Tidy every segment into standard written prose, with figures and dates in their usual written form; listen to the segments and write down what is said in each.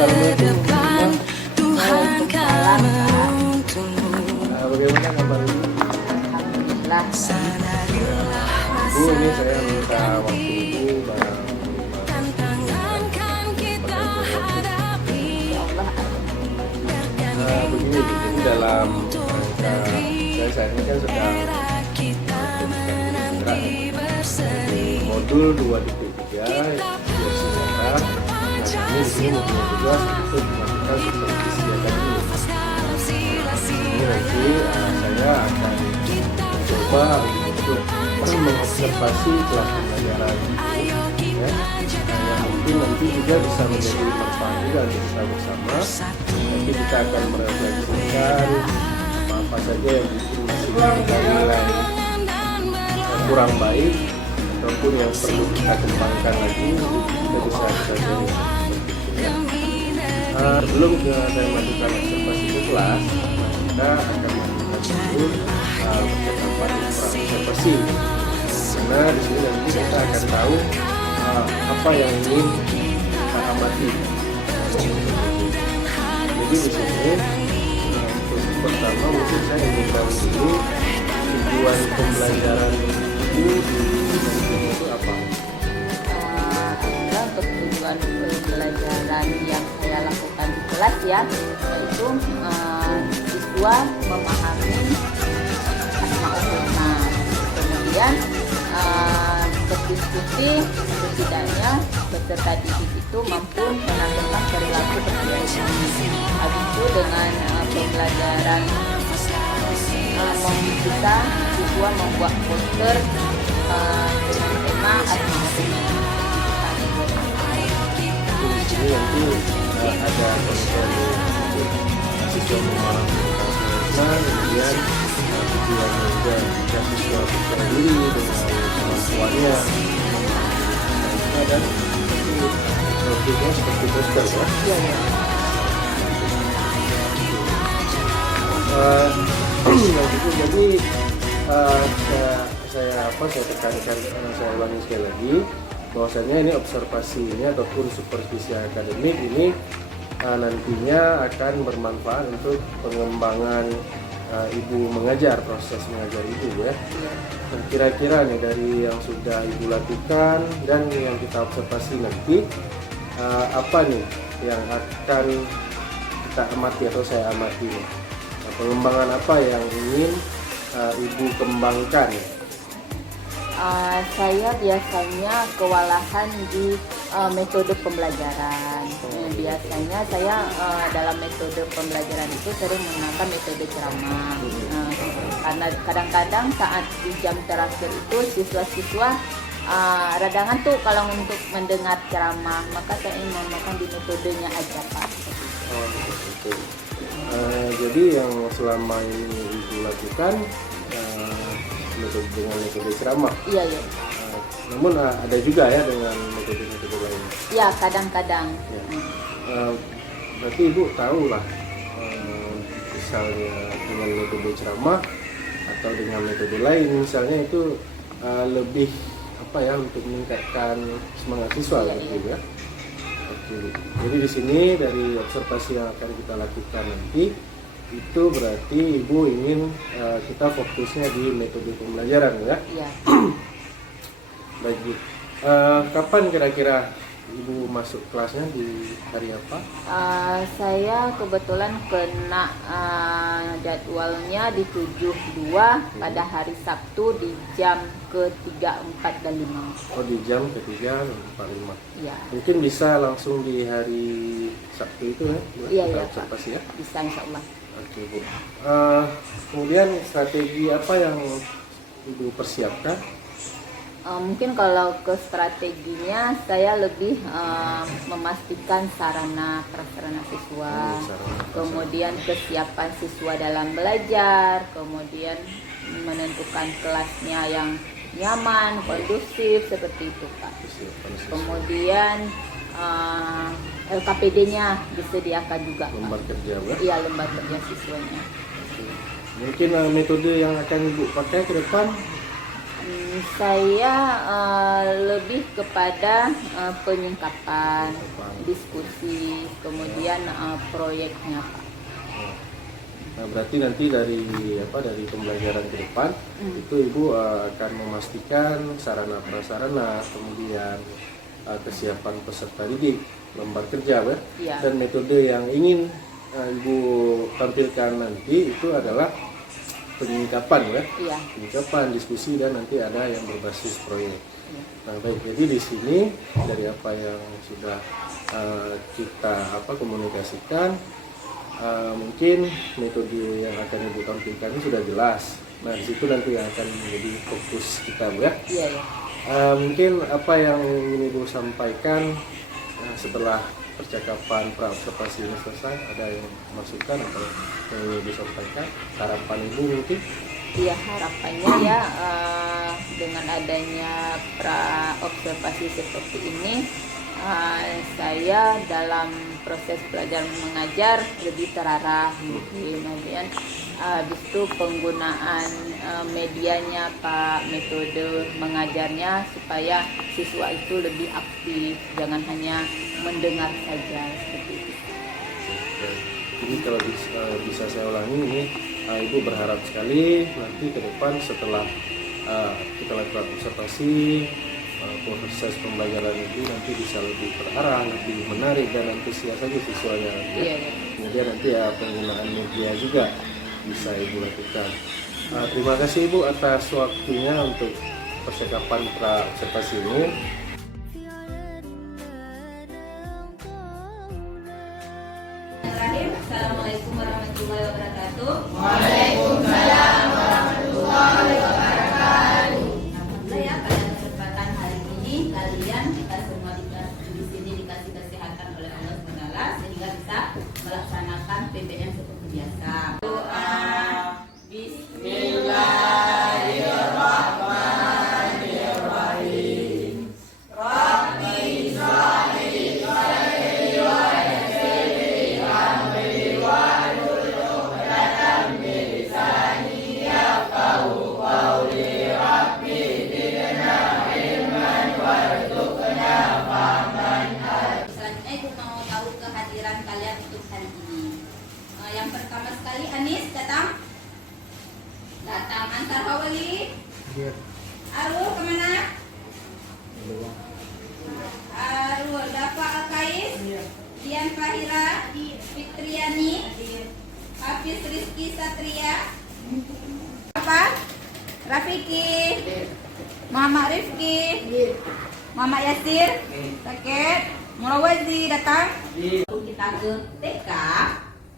Assalamualaikum. Waalaikumsalam. Bagaimana kabar Ibu? Alhamdulillah. Bu, ini saya minta waktu Ibu barang begini, jadi dalam saya ini kan sedang modul 2.3 Direksi Data. Nah, ini di sini modul 2 untuk melakukan supervisi akademik. Ini nanti saya akan mencoba untuk mengobservasi kelas pembelajaran ya. Yang mungkin nanti juga bisa menjadi manfaat juga untuk kita bersama. Nanti kita akan merefleksikan apa saja yang mungkin masih kita nilai kurang baik ataupun yang perlu kita kembangkan lagi, kita bisa jadi sebelum saya melakukan observasi ke kelas, kita akan melakukan dulu percakapan observasi. Karena di sini nanti kita akan tahu apa yang ingin kita amati. Jadi di sini untuk pertama mungkin saya ingin tahu dulu tujuan pembelajaran itu apa? Untuk tujuan pembelajaran yang saya lakukan di kelas ya, yaitu siswa memahami asmaul husna, kemudian berdiskusi setidaknya peserta didik itu mampu menanamkan perilaku berkelanjutan. Habis itu dengan pembelajaran kita siswa membuat poster dengan tema asmaul husna. Ini nanti ada kemudian siswa memahami tentang kemudian tujuannya juga siswa percaya diri dengan kemampuannya dan motifnya seperti poster ya. Jadi saya tekankan, saya ulangi sekali lagi bahwasanya ini observasi ini ataupun supervisi akademik ini nantinya akan bermanfaat untuk pengembangan ibu mengajar, proses mengajar ibu ya. Dan kira-kira nih dari yang sudah ibu lakukan dan yang kita observasi nanti apa nih yang akan kita amati atau saya amati nih? Pengembangan apa yang ingin ibu kembangkan? Saya biasanya kewalahan di metode pembelajaran. Biasanya saya dalam metode pembelajaran itu sering menggunakan metode ceramah. Karena kadang-kadang saat di jam terakhir itu siswa-siswa rada ngantuk kalau untuk mendengar ceramah, maka saya ingin menggunakan di metodenya aja Pak. Betul. Jadi yang selama ini ibu lakukan dengan metode ceramah. Iya. Namun ada juga ya dengan metode-metode lain. Ya kadang-kadang. Ya. Berarti ibu tahu lah misalnya dengan metode ceramah atau dengan metode lain misalnya itu lebih apa ya untuk meningkatkan semangat siswa gitu ya. Oke. Jadi di sini dari observasi yang akan kita lakukan nanti itu berarti ibu ingin kita fokusnya di metode pembelajaran ya. Iya. Baik Bu. Kapan kira-kira ibu masuk kelasnya, di hari apa? Saya kebetulan kena jadwalnya di 72 pada hari Sabtu di jam ke-3, 4, dan 5. Oh, di jam ke-3, 4, 5. Iya. Mungkin bisa langsung di hari Sabtu itu ya? Iya, kita iya, observasi ya? Bisa insya Allah. Oke Bu. Kemudian strategi apa yang ibu persiapkan? Mungkin kalau ke strateginya saya lebih memastikan sarana prasarana siswa, kemudian kesiapan siswa dalam belajar, kemudian menentukan kelasnya yang nyaman, kondusif seperti itu Pak. Kemudian LKPD-nya disediakan juga lembar kerja Pak? Iya, lembar kerja siswanya. Mungkin metode yang akan ibu pakai ke depan? Saya lebih kepada penyingkapan, diskusi, kemudian proyeknya, Pak. Nah, berarti nanti dari pembelajaran ke depan itu Ibu akan memastikan sarana prasarana, kemudian kesiapan peserta didik, lembar kerja, Ya. dan metode yang ingin Ibu tampilkan nanti itu adalah penyingkapan, Iya. penyingkapan, diskusi, dan nanti ada yang berbasis proyek. Iya. Nah, baik, jadi di sini dari apa yang sudah kita komunikasikan, mungkin metode yang akan Ibu tampilkan ini sudah jelas. Nah, di situ nanti yang akan menjadi fokus kita, Bu, ya. Iya, ya. Mungkin apa yang ingin Ibu sampaikan setelah percakapan pra-observasi ini selesai, ada yang masukan atau yang ingin Ibu sampaikan, harapan Ibu mungkin? Iya, harapannya ya dengan adanya pra-observasi seperti ini, saya dalam proses belajar mengajar lebih terarah mungkin. Kemudian habis itu penggunaan medianya, Pak, metode mengajarnya supaya siswa itu lebih aktif, jangan hanya mendengar saja seperti itu. Jadi kalau bisa saya ulangi ini, Ibu berharap sekali nanti ke depan setelah kita lakukan observasi, proses pembelajaran itu nanti bisa lebih terarah, lebih menarik dan antusias saja siswanya. Iya, ya. Kemudian nanti penggunaan media juga bisa Ibu lakukan. Terima kasih Ibu atas waktunya untuk percakapan pra-observasi ini. Terakhir, Assalamualaikum warahmatullahi wabarakatuh. Waalaikumsalam warahmatullahi wabarakatuh. Alhamdulillah ya, pada kesempatan hari ini kalian kita semua di sini dikasih kesehatan oleh Allah SWT sehingga bisa melaksanakan PBM seperti biasa. Doa Bismillahirrahmanirrahim. Rabbi sholli sadri wa yassirli amri wahlul 'uqdatam min lisani yafqahu qawli. Rabbi zidna ilman warzuqna fahman. Selanjutnya Ibu mau tahu kehadiran kalian untuk hari ini. Yang pertama sekali Anis datang. Antar Hawali. Arul kemana? Arul. Dafa Al-Kais. Dian Fahira. Fitriani. Hafiz Rizky Satria. Apa? Rafiki. Muhammad Rifki. Muhammad Yasir. Sakit. Murawazi datang. Kita ke TK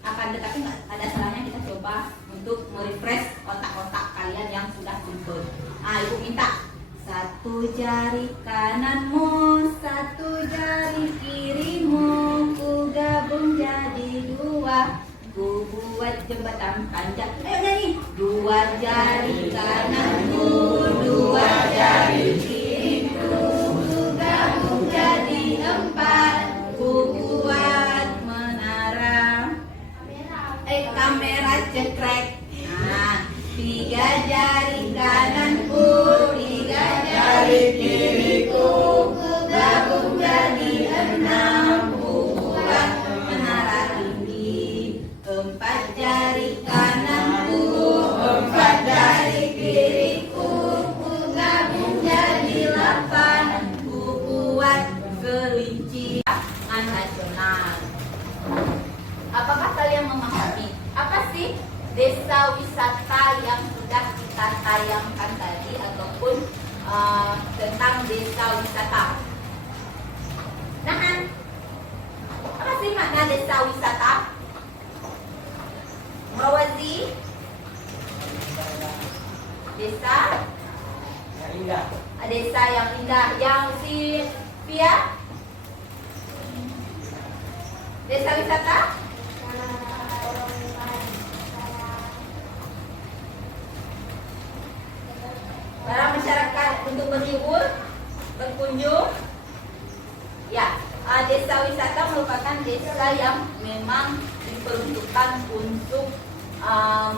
akan, tetapi nggak ada salahnya kita coba untuk merefresh otak-otak kalian yang sudah sumpah. Ibu minta satu jari kananmu, satu jari kirimu, ku gabung jadi dua, ku buat jembatan panjang. Ayo nyanyi. Dua jari kananmu, dua jari kirimu, ku gabung jadi empat, ku buat menara. Kamera cekrek. Nah, tiga jari kananku, tiga jari kiriku, ku gabung jadi enam, ku buat menara tinggi. Empat jari kananku, empat jari kiriku, ku gabung jadi 8, ku buat kelinci nasional. Apakah kalian memahami apa sih desa wisata yang sudah kita tayangkan tadi ataupun tentang desa wisata? Nah, apa sih makna desa wisata? Murawazi? Desa Yang indah. Desa yang indah. Yang si Pia? Desa wisata? Para masyarakat untuk berlibur, berkunjung. Ya, desa wisata merupakan desa yang memang diperuntukkan untuk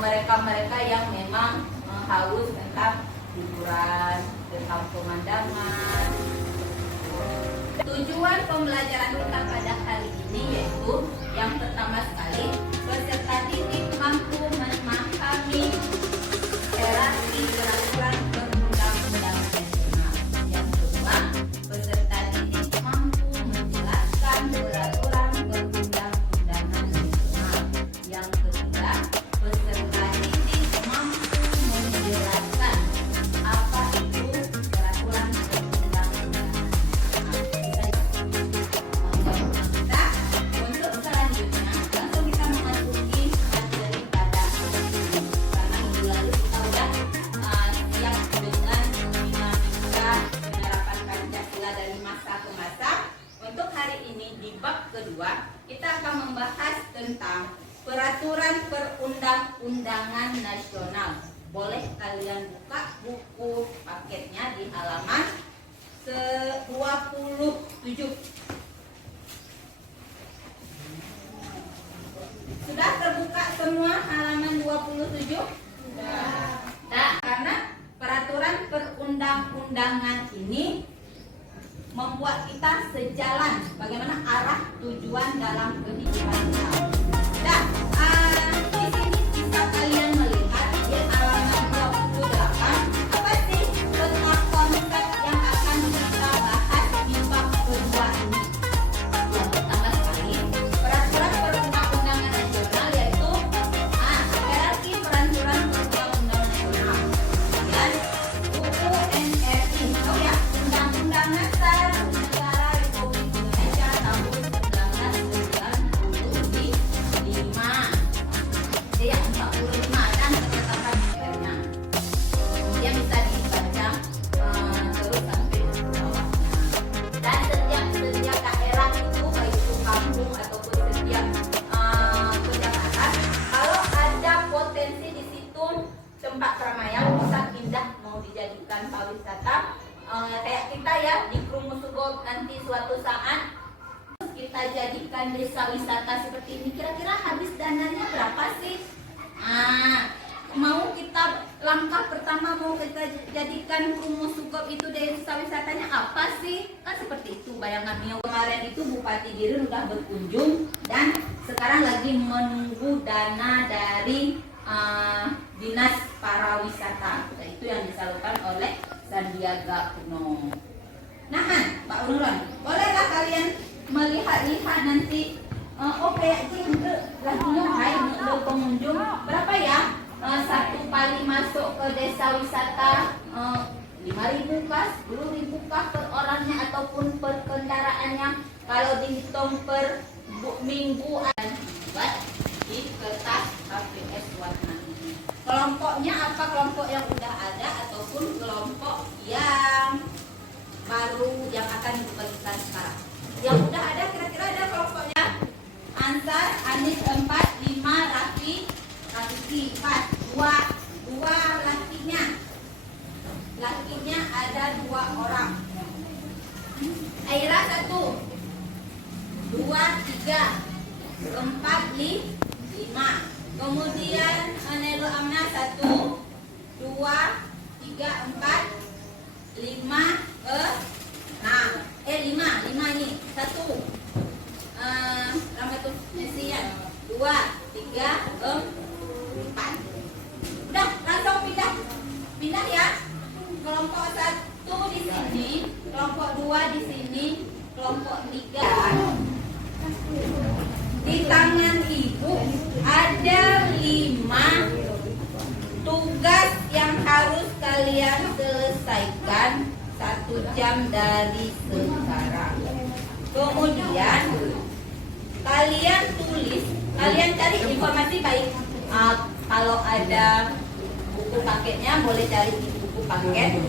mereka-mereka yang memang haus tentang hiburan, tentang pemandangan. Tujuan pembelajaran kita pada kali ini yaitu yang pertama sekali, peserta didik mampu memahami hierarki peraturan perundang-undangan nasional. Yang kedua, peserta didik mampu menjelaskan peraturan perundang-undangan nasional. Yang ketiga, peserta didik mampu menjelaskan apa itu peraturan perundang-undangan nasional. Untuk selanjutnya, langsung kita memasuki materi pada hari ini. Karena minggu lalu kita sudah siap dengan dinamika penerapan Pancasila dari masa ke masa. Untuk hari ini di bab kedua, kita akan membahas tentang peraturan perundang-undangan nasional. Boleh kalian buka buku paketnya di halaman 27. Sudah terbuka semua halaman 27? Sudah. Nah, karena peraturan perundang-undangan ini membuat kita sejalan bagaimana arah tujuan dalam kehidupan kita. Nah, di sini bisa kalian melihat di halaman 28 apa sih tentang konsep yang akan kita bahas di bab kedua ini. Yang pertama sekali, peraturan perundang-undangan nasional yaitu hierarki peraturan perundang-undangan nasional. Dan UUNRI, oh ya, Undang-Undang Dasar Negara Republik Indonesia tahun 1945. Ya, 45 dan ketetapan MPR-nya. Kemudian bisa dibaca terus sampai bawahnya. Dan setiap daerah itu baik itu kampung ataupun setiap kecamatan, kalau ada potensi di situ tempat keramaian bisa pindah mau dijadikan pariwisata. Kayak kita ya di Krumusugo nanti suatu saat kita jadikan desa wisata seperti ini, kira-kira habis dananya berapa sih? Mau kita langkah pertama mau kita jadikan Krumusugo itu desa wisatanya apa sih? Kan seperti itu bayangannya. Kemarin itu Bupati Dirun udah berkunjung dan sekarang lagi menunggu dana dari Dinas Pariwisata. Nah, itu yang disalurkan oleh Sandiaga Uno. Nah, Pak Unuran, bolehlah kalian melihat-lihat nanti. Kayak gini lagi nyuhai untuk pengunjung berapa ya? Satu kali masuk ke desa wisata 5.000 kah, 10.000 kah per orangnya ataupun per kendaraannya. Kalau dihitung per minggu akan dibuat di kertas KPS warna ini. Kelompoknya apa? Kelompok yang udah ada ataupun kelompok yang baru yang akan dibagikan sekarang. Yang udah ada kira-kira ada kelompoknya. Ansar, Anis 4, 5, Rafi 4, 2 lakinya. Lakinya ada 2 orang. Aira 1, 2, 3, 4, 5. Kemudian Nelo Amna 1, 2, 3, 4, 5, 5 ini 1. Ramatus Mesian 2, 3, 4. Udah langsung pindah ya. Kelompok 1 di sini, kelompok 2 di sini, kelompok 3. Di tangan ibu ada 5 tugas yang harus kalian selesaikan 1 jam dari sekarang. Kemudian kalian tulis, kalian cari informasi baik. Kalau ada buku paketnya boleh cari di buku paket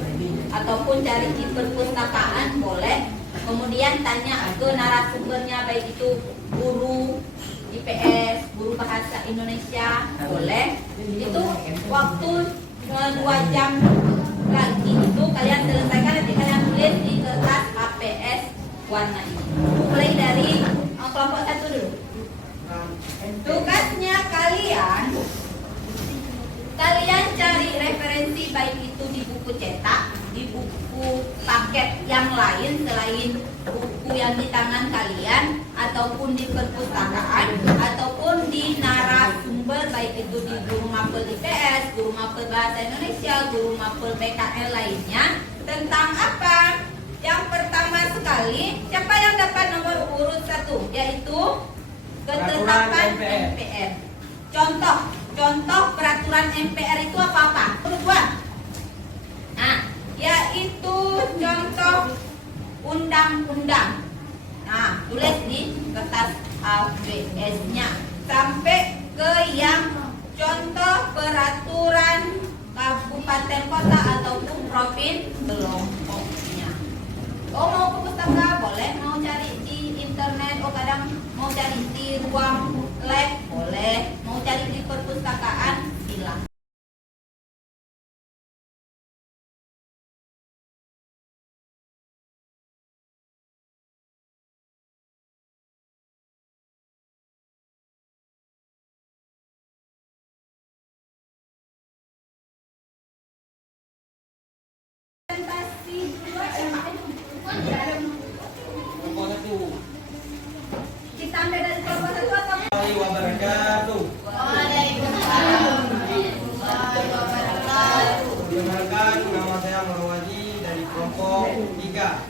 ataupun cari di perpustakaan boleh. Kemudian tanya ke narasumbernya baik itu guru IPS, guru bahasa Indonesia boleh. Itu waktu 2 jam lagi itu kalian selesaikan, nanti kalian tulis di kertas APS warna ini. Mulai dari kelompok 1 dulu. Tugasnya kalian cari referensi baik itu di buku cetak, di buku paket yang lain selain buku yang di tangan kalian ataupun di perpustakaan ataupun di narasumber, baik itu di guru mapel IPS, guru mapel bahasa Indonesia, guru mapel PKL lainnya, tentang apa? Yang pertama sekali, siapa yang dapat nomor urut 1, yaitu ketetapan MPR. Contoh peraturan MPR itu apa-apa? Urut 2. Nah, yaitu contoh undang-undang. Nah, tulis di kertas ABS-nya sampai ke yang contoh peraturan kabupaten kota ataupun provinsi kelompoknya. Oh, mau ke pustaka boleh, mau cari di internet, oh kadang mau cari di ruang lab boleh, mau cari di perpustakaan silakan. Kita ambil dari kelompok 1 atau Wabarakatuh. Perkenalkan, nama saya Marwaji dari kelompok 3.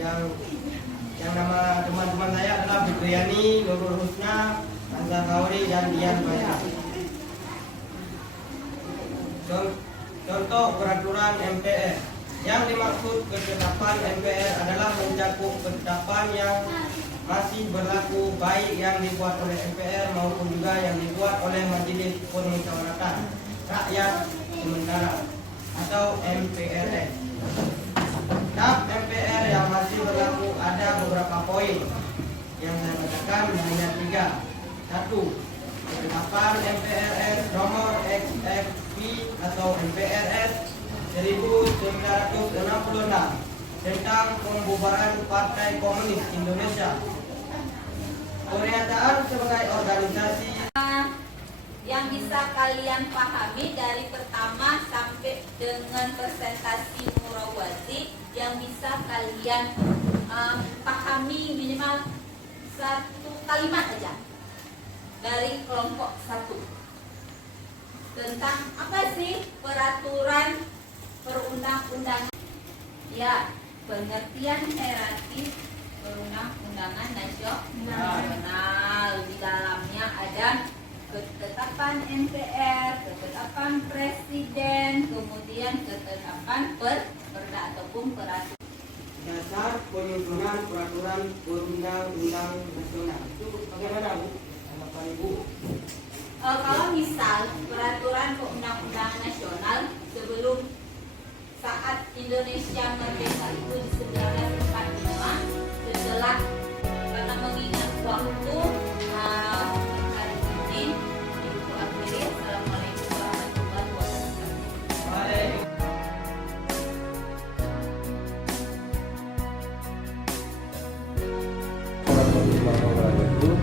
Yang nama teman-teman saya adalah Fitriani, Nurul Husna, Anta Kauri, dan Dian Maya. Contoh peraturan MPR. Yang dimaksud ketetapan MPR adalah mencakup ketetapan yang masih berlaku, baik yang dibuat oleh MPR maupun juga yang dibuat oleh Majelis Permusyawaratan Rakyat Sementara atau MPRS. Tap MPR yang masih berlaku ada beberapa poin yang saya bacakan hanya 3. 1. Ketetapan MPRS nomor XFP atau MPRS 1966 tentang pembubaran Partai Komunis Indonesia. Pernyataan sebagai organisasi yang bisa kalian pahami dari pertama sampai dengan presentasi Murawati, yang bisa kalian pahami minimal 1 kalimat aja dari kelompok 1 tentang apa sih peraturan perundang-undangan. Ya, pengertian hierarkis perundang-undangan nasional. Di dalamnya ada ketetapan MPR, ketetapan presiden, kemudian ketetapan perda ataupun peraturan. dasar penyusunan peraturan perundang-undang nasional. Itu bagaimana, Bu? Tanggapan Ibu? Kalau misal peraturan perundang-undangan nasional sebelum saat Indonesia merdeka itu di 1945, setelah karena mengingat waktu hari ini, Ibu akhiri. Assalamualaikum warahmatullahi wabarakatuh. Warahmatullahi wabarakatuh.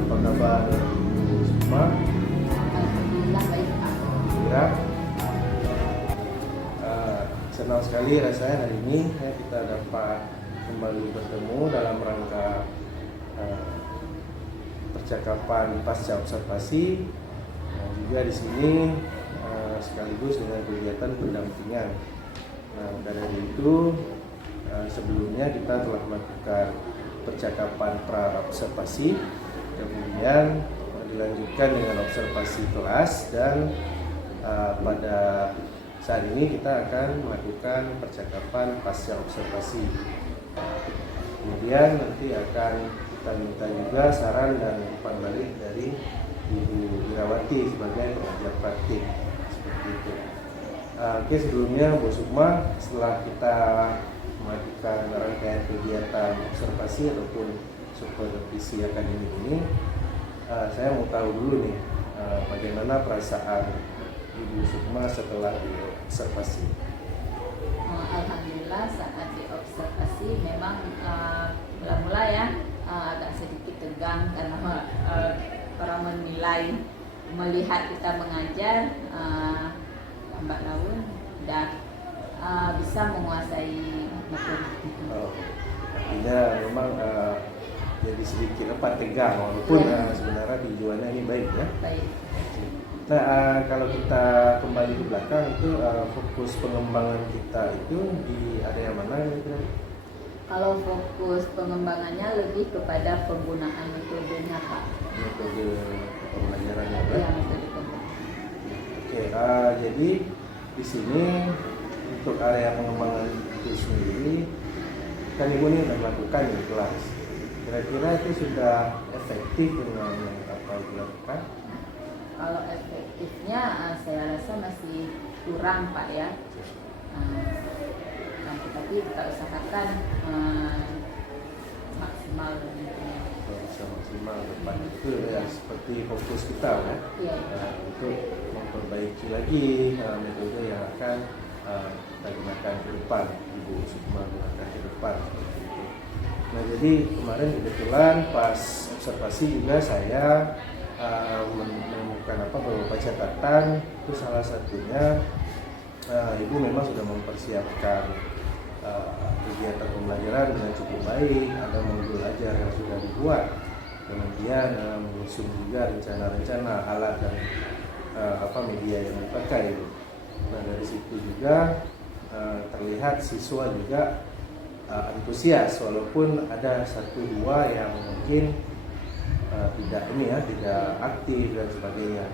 Apa kabar Ibu semua? Alhamdulillah baik Pak. Ya. Senang sekali rasanya hari ini kita dapat kembali bertemu dalam rangka percakapan pasca observasi. Juga di sini sekaligus dengan kegiatan pendampingan. Nah, dari itu sebelumnya kita telah melakukan percakapan pra observasi, kemudian dilanjutkan dengan observasi kelas, dan pada saat ini kita akan melakukan percakapan pasca observasi. Kemudian nanti akan kita minta juga saran dan umpan balik dari Ibu Irawati sebagai pengajar praktik, seperti itu. Oke, sebelumnya Bu Sukma, setelah kita melakukan rangkaian kegiatan observasi ataupun supervisi akademik ini, saya mau tahu dulu nih bagaimana perasaan Ibu Sukma setelah diobservasi. Alhamdulillah saat diobservasi memang mula-mula ya agak sedikit tegang karena orang menilai, melihat kita mengajar lambat laun udah bisa menguasai metode itu. Artinya memang jadi sedikit tegang walaupun sebenarnya tujuannya ini baik ya. Baik. Nah, kalau kita kembali ke belakang itu fokus pengembangan kita itu di area mana gitu? Kalau fokus pengembangannya lebih kepada penggunaan metodenya, Pak. Metode pembelajarannya ya? Iya, metode pembelajaran. Oke, jadi di sini untuk area pengembangan itu sendiri kan Ibu ini sudah melakukan di kelas. Kira-kira itu sudah efektif dengan yang apa dilakukan? Kalau efektifnya saya rasa masih kurang, Pak ya. Tapi kita usahakan maksimal tentunya. Bisa maksimal depan itu ya seperti fokus kita kan? Iya. Untuk memperbaiki lagi metode yang akan kita gunakan ke depan, Ibu Sukma gunakan ke depan seperti itu. Nah jadi kemarin kebetulan pas observasi juga saya menemukan beberapa catatan. Itu salah satunya Ibu memang sudah mempersiapkan kegiatan pembelajaran dengan cukup baik, ada modul ajar yang sudah dibuat, kemudian mengusung juga rencana-rencana alat dan media yang dipakai. Nah dari situ juga terlihat siswa juga antusias walaupun ada satu dua yang mungkin tidak aktif dan sebagainya.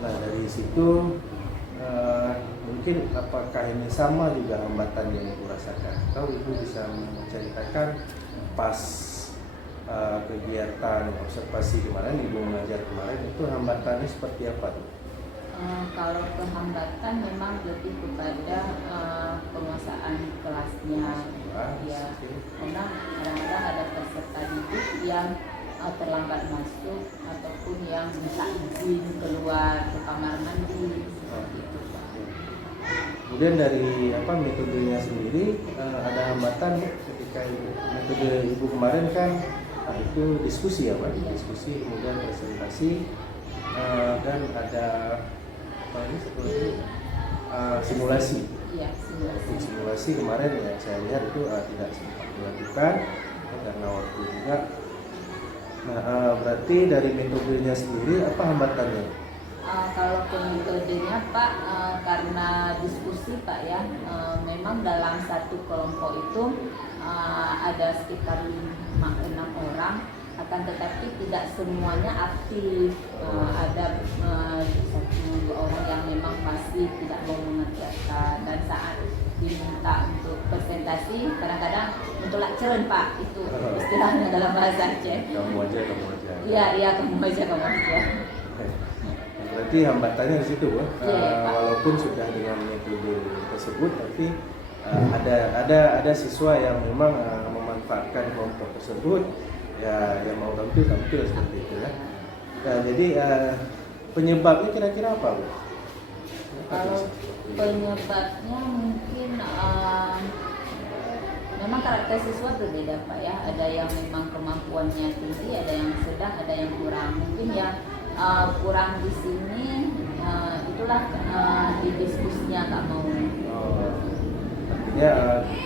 Nah dari situ mungkin apakah ini sama juga hambatan yang Ibu rasakan? Atau Ibu bisa menceritakan pas kegiatan observasi kemarin, Ibu mengajar kemarin itu hambatannya seperti apa tuh? Kalau kehambatan memang lebih kepada penguasaan kelasnya, ya. Karena kadang-kadang ada peserta didik yang terlambat masuk ataupun yang minta izin keluar ke kamar mandi seperti itu, Pak. Kemudian dari metodenya sendiri ada hambatan ketika metode Ibu kemarin kan itu diskusi ya Pak, diskusi kemudian presentasi dan ada simulasi. Iya, Simulasi kemarin ya saya lihat itu tidak sempat dilakukan karena waktu juga. Nah, berarti dari metodenya sendiri apa hambatannya? Kalau ke metodenya Pak, karena diskusi Pak ya, memang dalam satu kelompok itu ada sekitar 5-6 orang, akan tetapi tidak semuanya aktif. Ada 1-2 orang yang memang pasti tidak mau mengerjakan, dan saat diminta untuk presentasi kadang-kadang mentolak ceren Pak, itu istilahnya dalam bahasa Aceh. Kamu aja. Iya kamu aja. Berarti hambatannya di situ, walaupun sudah dengan metode tersebut, tapi ada siswa yang memang memanfaatkan kelompok tersebut, ya yang mau tampil seperti itu ya. Nah, jadi penyebabnya kira-kira apa, Bu? Kalau penyebabnya mungkin memang karakter siswa berbeda Pak ya. Ada yang memang kemampuannya tinggi, ada yang sedang, ada yang kurang. Mungkin yang kurang di sini itulah di diskusinya nggak mau. Artinya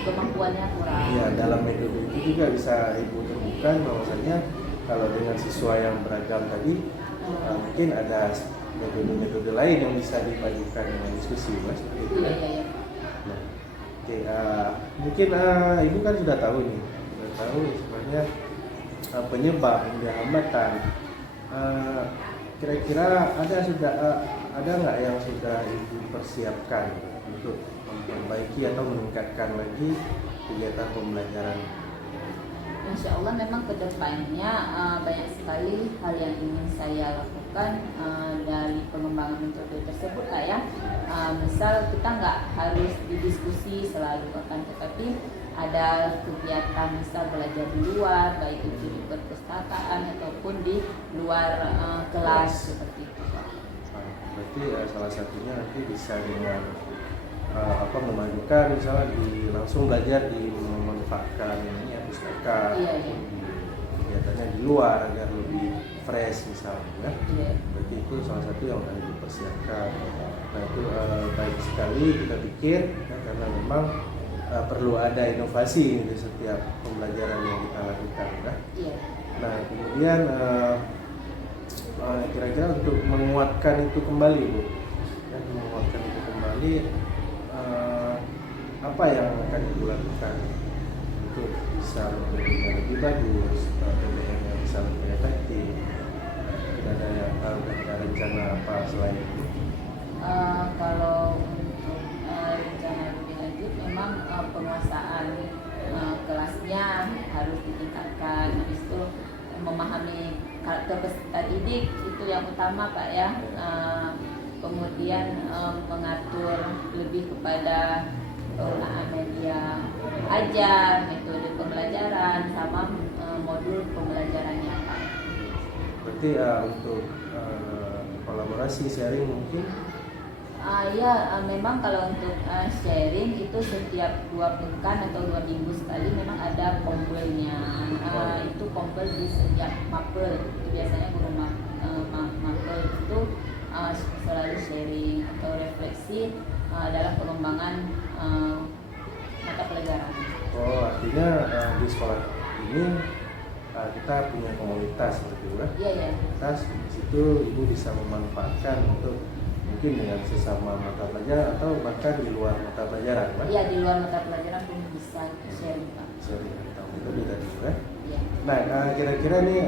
kemampuannya kurang. Ya, dalam metode itu juga bisa Ibu temukan bahwasanya kalau dengan siswa yang beragam tadi mungkin ada metode-metode lain yang bisa dipadukan dengan diskusi, Mas. Iya. Nah, mungkin Ibu kan sudah tahu sebenarnya penyebab hingga hambatan. Kira-kira ada nggak yang sudah Ibu persiapkan untuk memperbaiki atau meningkatkan lagi kegiatan pembelajaran? Insya Allah memang kedepannya banyak sekali hal yang ingin saya lakukan dari pengembangan metode tersebut Kak ya. Misal kita nggak harus didiskusi selalu kan, tetapi ada kegiatan misal belajar di luar, baik itu di perpustakaan ataupun di luar kelas seperti itu Pak. Berarti salah satunya nanti bisa dengan memadukan misalnya langsung belajar di memanfaatkan pustaka, kegiatannya di luar agar lebih fresh misalnya. Berarti itu salah satu yang harus dipersiapkan. Nah itu baik sekali kita pikir ya, karena memang perlu ada inovasi di setiap pembelajaran yang kita lakukan ya. Iya. Nah kemudian kira-kira untuk menguatkan itu kembali Bu, ya, menguatkan itu kembali apa yang akan Ibu lakukan untuk bisa menjadinya lebih bagus, PBM yang bisa lebih efektif? Ada rencana apa selain itu? Kalau untuk rencana lebih lanjut memang penguasaan kelasnya harus ditingkatkan. Habis itu memahami karakter peserta didik itu yang utama Pak ya. Kemudian mengatur lebih kepada penggunaan media ajar, metode pembelajaran sama modul pembelajarannya Pak. Berarti untuk kolaborasi sharing mungkin? Memang kalau untuk sharing itu setiap 2 pekan atau 2 minggu sekali memang ada kompelnya. Itu kompel di setiap mapel. Itu biasanya guru mapel itu selalu sharing atau refleksi dalam pengembangan mata pelajaran. Oh, artinya di sekolah ini kita punya komunitas seperti itu kan? Iya. Komunitas di situ Ibu bisa memanfaatkan untuk mungkin dengan sesama mata pelajaran atau bahkan di luar mata pelajaran kan? Iya, di luar mata pelajaran pun bisa sharing Pak. Sharing tentang metode tadi kan? Iya. Nah, kira-kira nih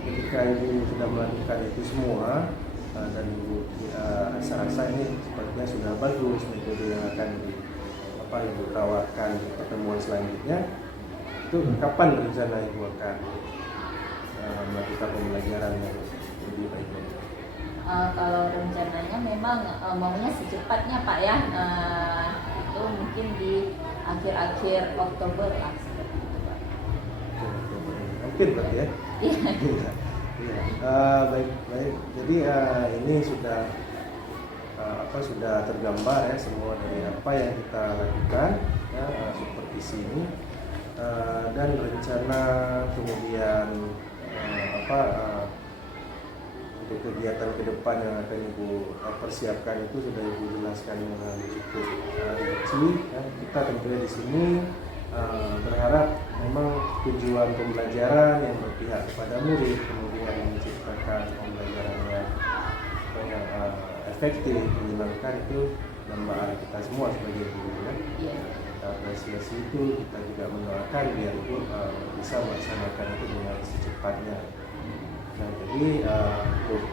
ketika Ibu sudah melakukan itu semua dan Ibu rasa ini sepertinya sudah bagus metode yang akan Ibu tawarkan di pertemuan selanjutnya, itu kapan rencana Ibu akan melakukan pembelajaran yang lebih baik? Kalau rencananya memang maunya secepatnya Pak ya. Itu mungkin di akhir-akhir Oktober lah seperti itu Pak. Mungkin berarti ya? Iya. Iya. Baik. Jadi ini sudah sudah tergambar ya semua dari apa yang kita lakukan ya, seperti sini dan rencana kemudian untuk kegiatan ke depan yang akan Ibu persiapkan itu sudah Ibu jelaskan dengan cukup rinci ya. Kita tentunya di sini berharap memang tujuan pembelajaran yang berpihak kepada murid, kemudian menciptakan pembelajaran yang efektif, menyenangkan, itu dambaan kita semua sebagai guru ya. Iya. Apresiasi itu kita juga mendoakan biar Ibu bisa melaksanakan itu dengan secepatnya. Nah, jadi untuk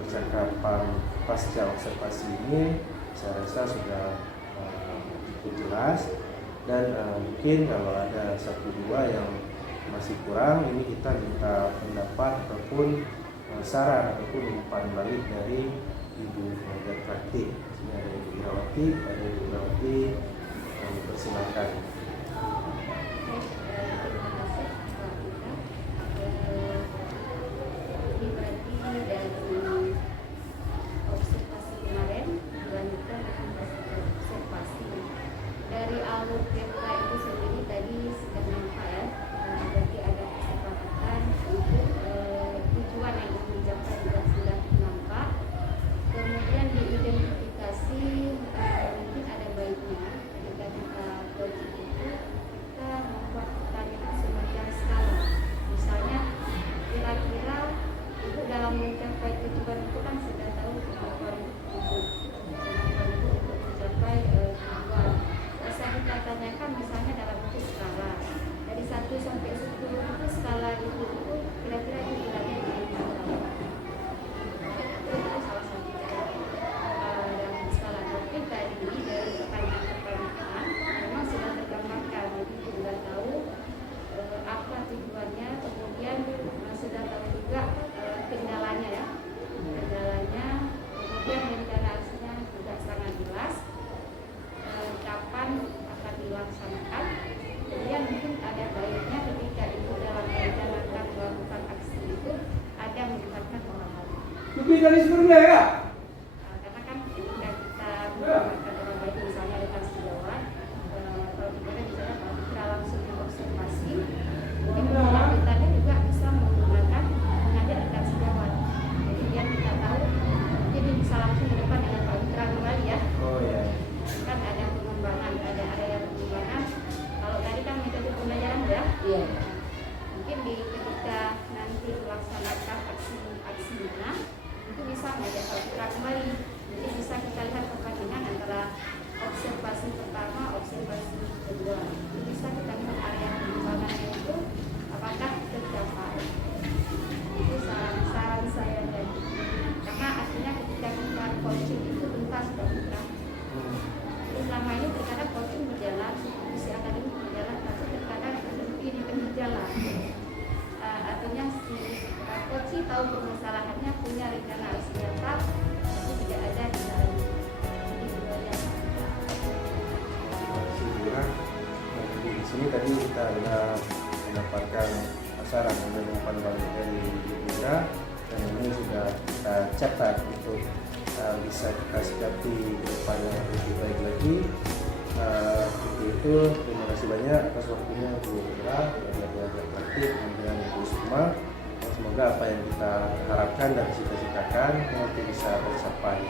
percakapan pasca observasi ini saya rasa sudah cukup jelas dan mungkin kalau ada 1-2 yang masih kurang, ini kita minta pendapat ataupun saran ataupun umpan balik dari Ibu pengajar praktik. Sini ada Ibu Irawati, kami persilakan. Lebih dari sebelumnya ya? Karena kan ketika kita menggunakan orang baik, misalnya ada tas sejawat, kalau kita bicara kalau kita langsung observasi, mungkin lanjutannya juga bisa menggunakan mengajar dekat sejawat. Jadi biar kita tahu, jadi bisa langsung ke depan dengan Pak Mitra Iya. Mungkin ketika nanti melaksanakan aksinya itu bisa mengajak Pak kembali. Jadi bisa kita lihat perbandingan antara observasi pertama, observasi kedua. Jadi bisa kita lihat area pengembangannya itu apakah tercapai. Itu saran saya tadi. Karena artinya ketika kita coaching itu tuntas sudah bukan. Selama ini terkadang coaching berjalan, supervisi akademik berjalan, tapi terkadang berhenti di tengah jalan. Artinya si coaching tahu permasalahannya, punya rencana harus nyata, tapi tidak ada di dalam individualnya. Di sini tadi kita sudah mendapatkan saran dan umpan balik dari Ibu, dan ini sudah kita catat untuk bisa kita sikapi ke depan yang lebih baik lagi. Seperti itu, terima kasih banyak atas waktunya Bu Ira, belajar praktik, kemudian Bu Sukma. Semoga apa yang kita harapkan dan cita-citakan nanti bisa tercapai.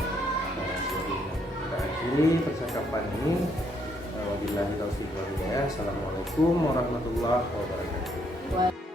Kita akhiri percakapan ini. Wabillahi taufiq wal hidayah. Assalamualaikum warahmatullahi wabarakatuh.